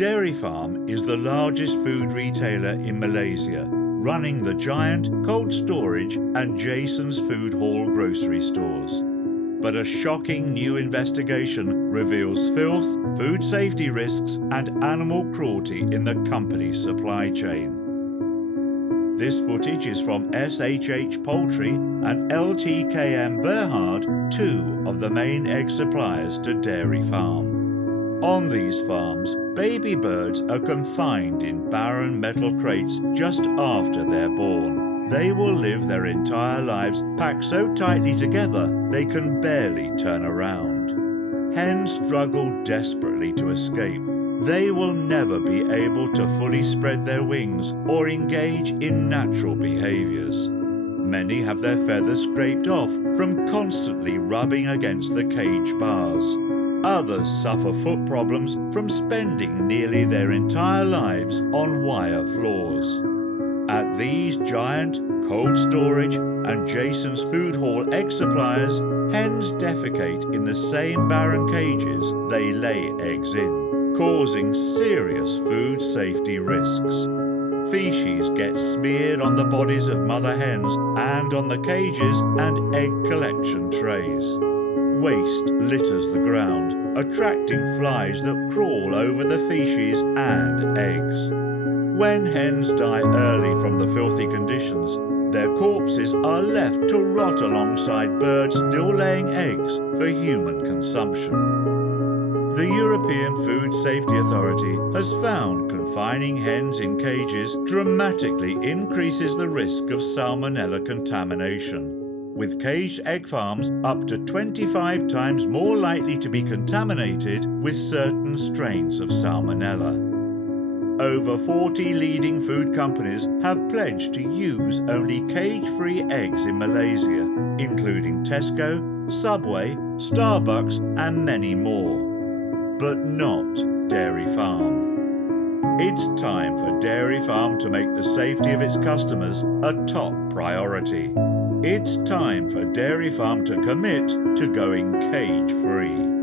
Dairy Farm is the largest food retailer in Malaysia, running the giant cold storage and Jason's Food Hall grocery stores. But a shocking new investigation reveals filth, food safety risks, and animal cruelty in the company's supply chain. This footage is from SHH Poultry and LTKM Berhad, two of the main egg suppliers to Dairy Farm. On these farms, baby birds are confined in barren metal crates just after they're born. They will live their entire lives packed so tightly together they can barely turn around. Hens struggle desperately to escape. They will never be able to fully spread their wings or engage in natural behaviours. Many have their feathers scraped off from constantly rubbing against the cage bars. Others suffer foot problems from spending nearly their entire lives on wire floors. At these giant cold storage and Jason's Food Hall egg suppliers, hens defecate in the same barren cages they lay eggs in, causing serious food safety risks. Feces get smeared on the bodies of mother hens and on the cages and egg collection trays. Waste litters the ground, attracting flies that crawl over the feces and eggs. When hens die early from the filthy conditions, their corpses are left to rot alongside birds still laying eggs for human consumption. The European Food Safety Authority has found confining hens in cages dramatically increases the risk of salmonella contamination, with caged egg farms up to 25 times more likely to be contaminated with certain strains of salmonella. Over 40 leading food companies have pledged to use only cage-free eggs in Malaysia, including Tesco, Subway, Starbucks and many more. But not Dairy Farm. It's time for Dairy Farm to make the safety of its customers a top priority. It's time for Dairy Farm to commit to going cage-free.